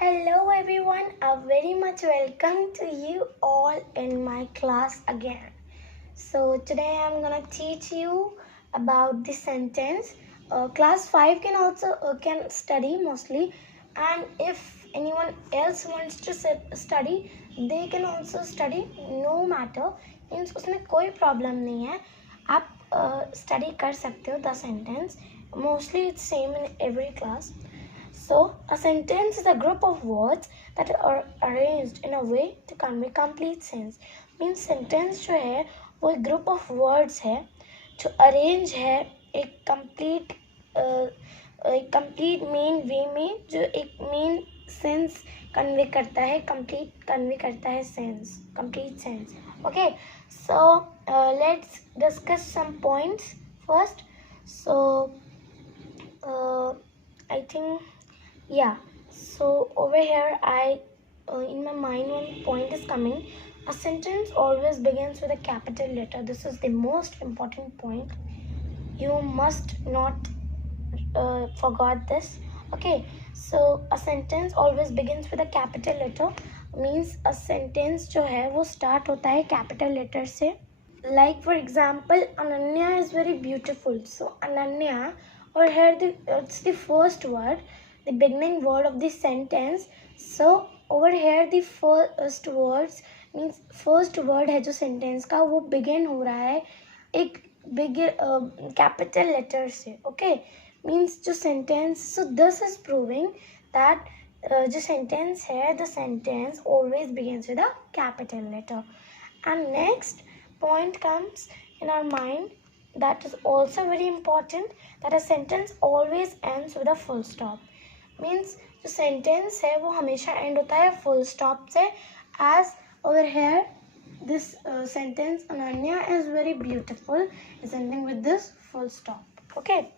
Hello everyone, a very much welcome to you all in my class again. So today I'm gonna teach you about the sentence. Class 5 can also can study mostly, and if anyone else wants to study, they can also study. No matter, means उसमें कोई problem नहीं है. आप study कर सकते हो the sentence. Mostly it's same in every class. So, a sentence is a group of words that are arranged in a way to convey complete sense. Means sentence जो है वो एक group of words है जो arrange है एक complete main way में जो एक main sense convey करता है complete sense. Okay, so let's discuss some points first. So I think. Yeah, so over here in my mind one point is coming. A sentence always begins with a capital letter. This is the most important point. You must not forget this. Okay, so a sentence always begins with a capital letter. Means a sentence जो है वो start होता है capital letter से. Like for example, Ananya is very beautiful. So Ananya, or here it's the first word. The beginning word of the sentence. So over here the first words means first word है जो sentence का वो begin हो रहा है एक big capital letter से. Okay, means जो sentence. So this is proving that जो sentence है the sentence always begins with a capital letter. And next point comes in our mind that is also very important, that a sentence always ends with a full stop. Means जो sentence है वो हमेशा end होता है full stop से. As over here this sentence Ananya is very beautiful is ending with this full stop. Okay,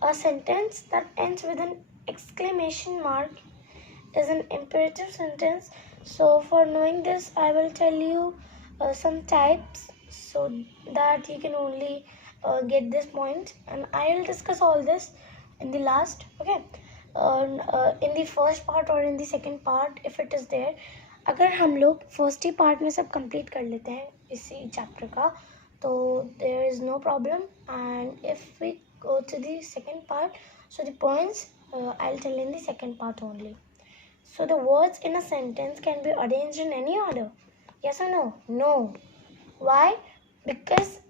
a sentence that ends with an exclamation mark is an imperative sentence. So for knowing this I will tell you some types so that you can only get this point, and I will discuss all this in the last. Okay, in the first part or in the second part if it is there. अगर हम लोग first ही part में सब complete कर लेते हैं इसी chapter का तो there is no problem, and if we go to the second part, so the points I'll tell in the second part only. So the words in a sentence can be arranged in any order. Yes or no? No. Why? Because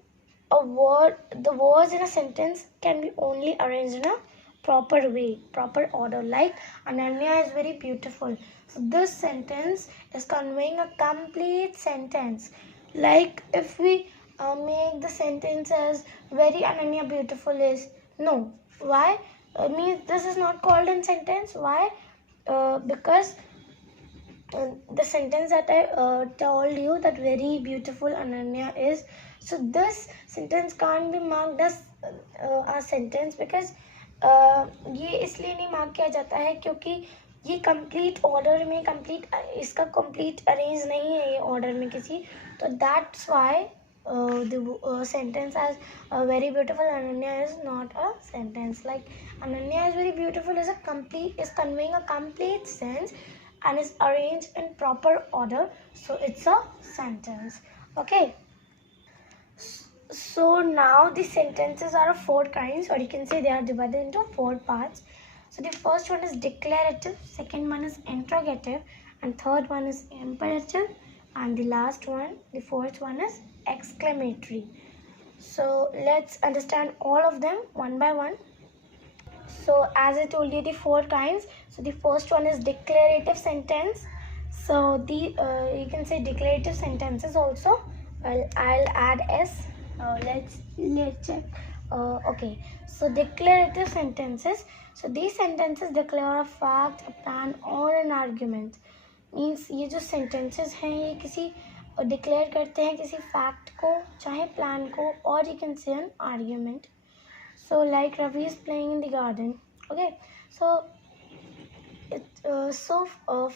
the words in a sentence can be only arranged in a proper way, proper order. Like Ananya is very beautiful. So this sentence is conveying a complete sentence. Like if we make the sentence as very Ananya beautiful is, no. Why? Means this is not called in sentence. Why? Because the sentence that I told you that very beautiful Ananya is, so this sentence can't be marked as a sentence because ये इसलिए नहीं mark किया जाता है क्योंकि ये complete order में इसका कंप्लीट अरेंज नहीं है ये ऑर्डर में किसी, तो that's why the sentence as very beautiful Ananya is not a sentence. Like Ananya is very beautiful is conveying a complete sense and is arranged in proper order, so it's a sentence. Okay, so now the sentences are of four kinds, or you can say they are divided into four parts. So the first one is declarative, second one is interrogative, and third one is imperative, and the last one, the fourth one is exclamatory. So let's understand all of them one by one. So as I told you the four kinds, so the first one is declarative sentence. So the you can say declarative sentences also. Well, I'll add S. Let's check. Okay, so declarative sentences. So these sentences declare a fact, a plan or an argument. Means ये जो sentences हैं ये किसी declare करते हैं किसी fact को, चाहे plan को, or you can say an argument. So like Ravi is playing in the garden. Okay, so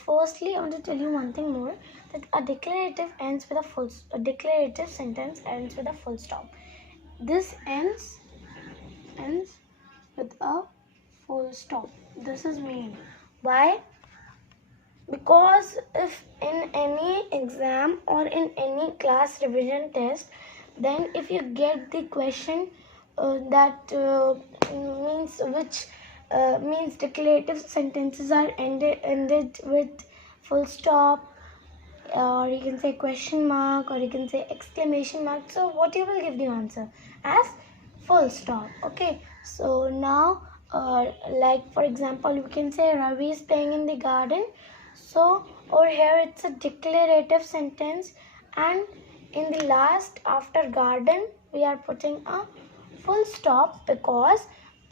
firstly I want to tell you one thing more, that a declarative sentence ends with a full stop. This ends with a full stop. This is main. Why? Because if in any exam or in any class revision test, then if you get the question that means which means declarative sentences are ended with full stop, or you can say question mark, or you can say exclamation mark, so what you will give the answer as full stop. Okay, so now like for example we can say Ravi is playing in the garden. So over here it's a declarative sentence, and in the last after garden we are putting a full stop because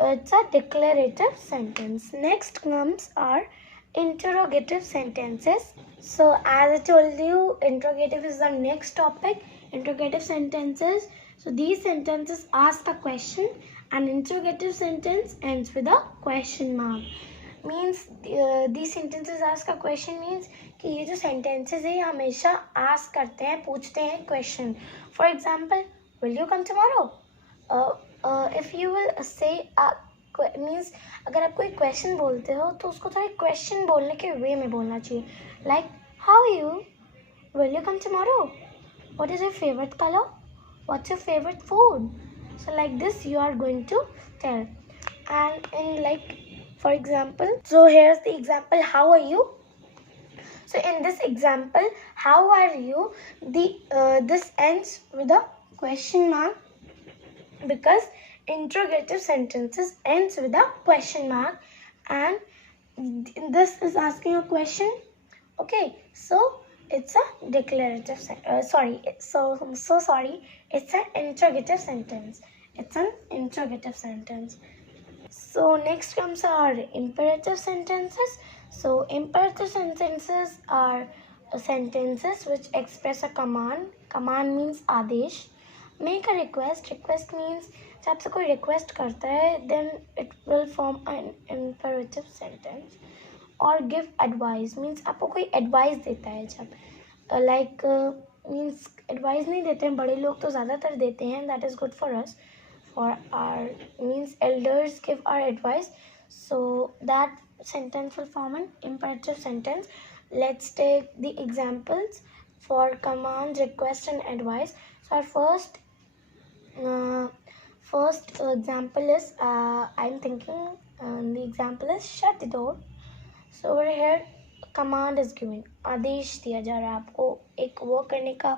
it's a declarative sentence. Next comes our interrogative sentences. So as I told you, interrogative is the next topic. Interrogative sentences. So these sentences ask a question. An interrogative sentence ends with a question mark. Means these sentences ask a question means कि ये जो sentences है हमेशा ask करते हैं, पूछते हैं question. For example, will you come tomorrow? If you will say means अगर आप कोई क्वेश्चन बोलते हो तो उसको थोड़ा क्वेश्चन बोलने के वे में बोलना चाहिए. Like how are you, will you come tomorrow, what is your favourite colour, what's your favourite food. So like this you are going to tell. And in like for example, so here's the example, how are you. So in this example, how are you, this ends with a question mark because interrogative sentences ends with a question mark, and this is asking a question. Okay, so it's a declarative it's an interrogative sentence. It's an interrogative sentence. So next comes our imperative sentences. So imperative sentences are sentences which express a command. Command means आदेश. Make a request. Request means जब आपसे कोई request करता है then it will form an imperative sentence. और give advice means आपको कोई advice देता है जब like means advice नहीं देते हैं बड़े लोग तो ज़्यादातर देते हैं, that is good for us, for our means elders give our advice, so that sentence will form an imperative sentence. Let's take the examples for command, request and advice. So our first example is I'm thinking the example is shut the door. So over here command is given, आदेश दिया जा रहा है आपको, एक work करने का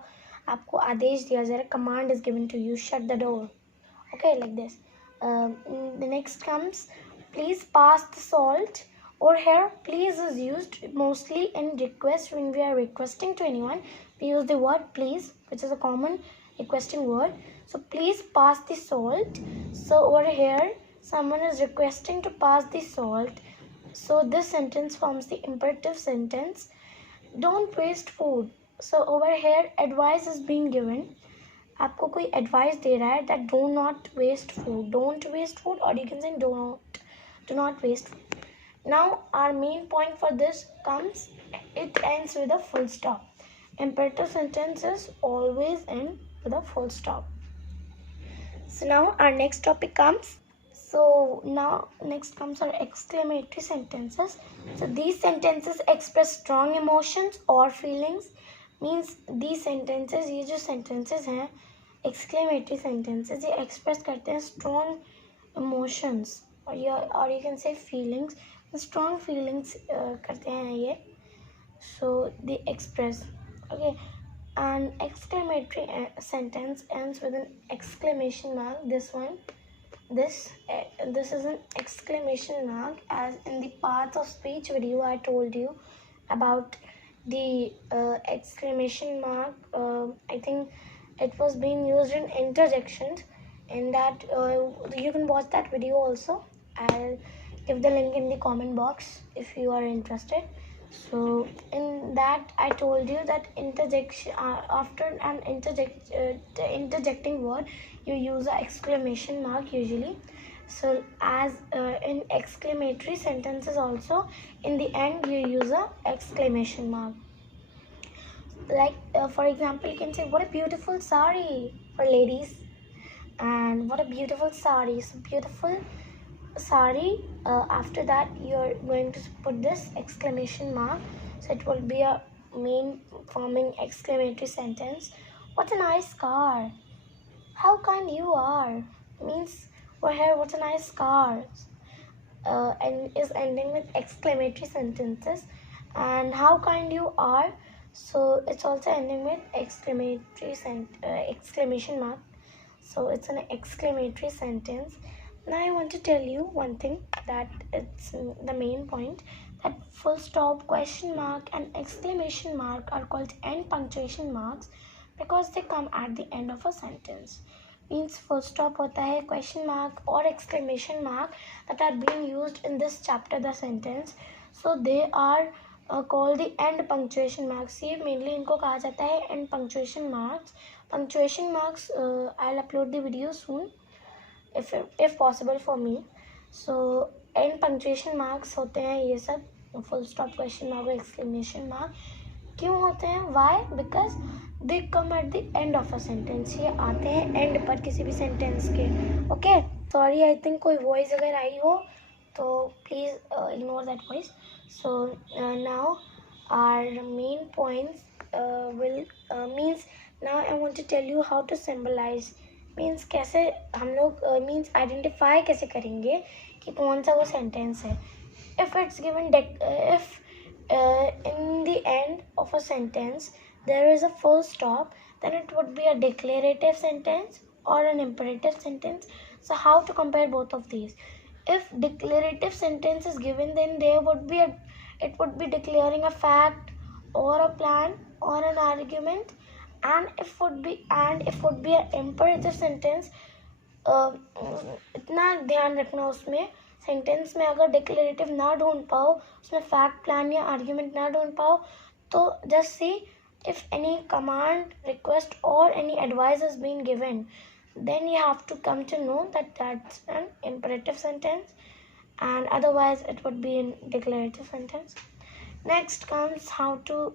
आपको आदेश दिया जा रहा है, command is given to you, shut the door. Okay, like this. The next comes please pass the salt. Over here please is used mostly in request. When we are requesting to anyone, we use the word please, which is a common requesting word. So please pass the salt. So over here someone is requesting to pass the salt, so this sentence forms the imperative sentence. Don't waste food. So over here advice is being given, आपको कोई advice दे रहा है that do not waste food, don't waste food, or you can say do not waste food. Now our main point for this comes, it ends with a full stop. Imperative sentences always end with a full stop. So now our next topic comes. So now next comes our exclamatory sentences. So these sentences express strong emotions or feelings. Means these sentences, ये जो sentences हैं exclamatory sentences, ये express करते हैं strong emotions or you can say feelings. Strong feelings करते हैं ये. So they express. Okay, an exclamatory sentence ends with an exclamation mark. This is an exclamation mark, as in the parts of speech video I told you about the exclamation mark. I think it was being used in interjections. In that you can watch that video also. I'll give the link in the comment box if you are interested. So in that I told you that interjection after an interjecting word you use an exclamation mark usually. So as in exclamatory sentences also, in the end you use a exclamation mark. Like for example, you can say what a beautiful sari for ladies, and what a beautiful sari. So beautiful Sari, after that you're going to put this exclamation mark, so it will be a main forming exclamatory sentence. What a nice car. How kind you are means over here what a nice car, and is ending with exclamatory sentences. And how kind you are, so it's also ending with exclamation mark, so it's an exclamatory sentence. Now I want to tell you one thing, that it's the main point, that full stop, question mark and exclamation mark are called end punctuation marks because they come at the end of a sentence. Means full stop hota hai, question mark or exclamation mark that are being used in this chapter, the sentence, so they are called the end punctuation marks. ये mainly इनको कहा जाता है end punctuation marks. Punctuation marks, I'll upload the video soon if possible for me. So end punctuation marks होते हैं ये सब, full stop, question mark और exclamation mark क्यों होते हैं? Why? Because they come at the end of a sentence. ये आते हैं end पर किसी भी sentence के. Okay? Sorry, I think कोई voice अगर आई हो तो please ignore that voice. So now our main points will means now I want to tell you how to symbolize. Means कैसे हम लोग means identify कैसे करेंगे कि कौन सा वो sentence है. If it's given if in the end of a sentence there is a full stop, then it would be a declarative sentence or an imperative sentence. So how to compare both of these? If declarative sentence is given, then there would be it would be declaring a fact or a plan or an argument. And if would be an imperative sentence, इतना ध्यान रखना उसमें, sentence में अगर declarative ना ढूंढ पाओ, उसमें फैक्ट, प्लान या आर्ग्यूमेंट ना ढूंढ पाओ, तो just see if any command, request or any advice has been given, then you have to come to know that that's an imperative sentence, and otherwise it would be a declarative sentence. Next comes how to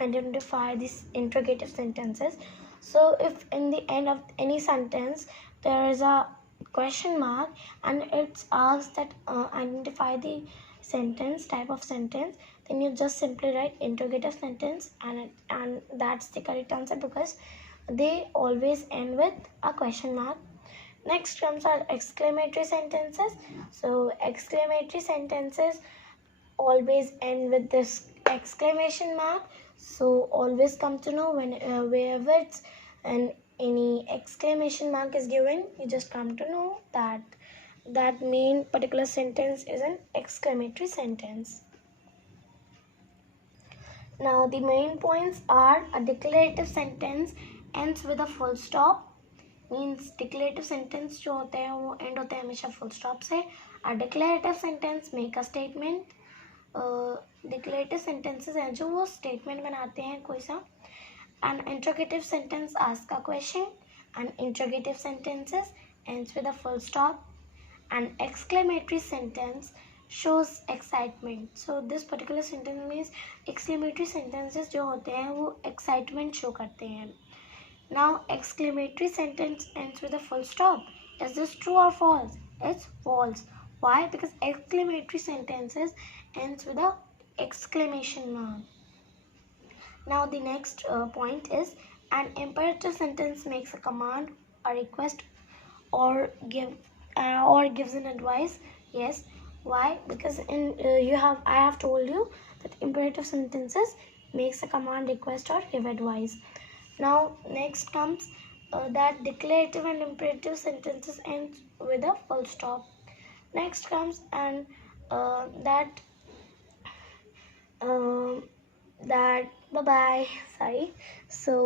identify these interrogative sentences. So if in the end of any sentence there is a question mark and it's asked that identify the sentence, type of sentence, then you just simply write interrogative sentence, and that's the correct answer because they always end with a question mark. Next comes our exclamatory sentences. So exclamatory sentences always end with this exclamation mark, so always come to know when wherever it's and any exclamation mark is given, you just come to know that that main particular sentence is an exclamatory sentence. Now the main points are a declarative sentence ends with a full stop. Means declarative sentence जो होते हैं वो and होते हैं हमेशा full stop से. A declarative sentence make a statement. Declarative sentences हैं जो वो स्टेटमेंट बनाते हैं कोई सा. An interrogative sentence ask a question. An interrogative sentences ends with a full stop. An exclamatory sentence shows excitement. So this particular sentence means exclamatory sentences जो होते हैं वो excitement show करते हैं. Now exclamatory sentence ends with a full stop. Is this true or false? It's false. Why? Because exclamatory sentences ends with a exclamation mark. Now the next point is an imperative sentence makes a command, a request, or gives an advice. Yes. Why? Because in I have told you that imperative sentences makes a command, request, or give advice. Now next comes that declarative and imperative sentences ends with a full stop. Next comes and that bye bye. Sorry. So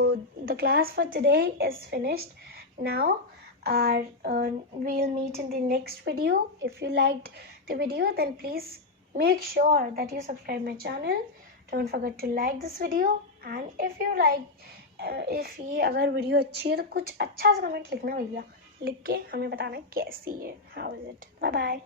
the class for today is finished. Now we'll meet in the next video. If you liked the video, then please make sure that you subscribe my channel. Don't forget to like this video, and if you like if ये अगर video अच्छी है तो कुछ अच्छा सा comment लिखना भैया, लिख के हमें बताना कैसी है. How is it. Bye bye.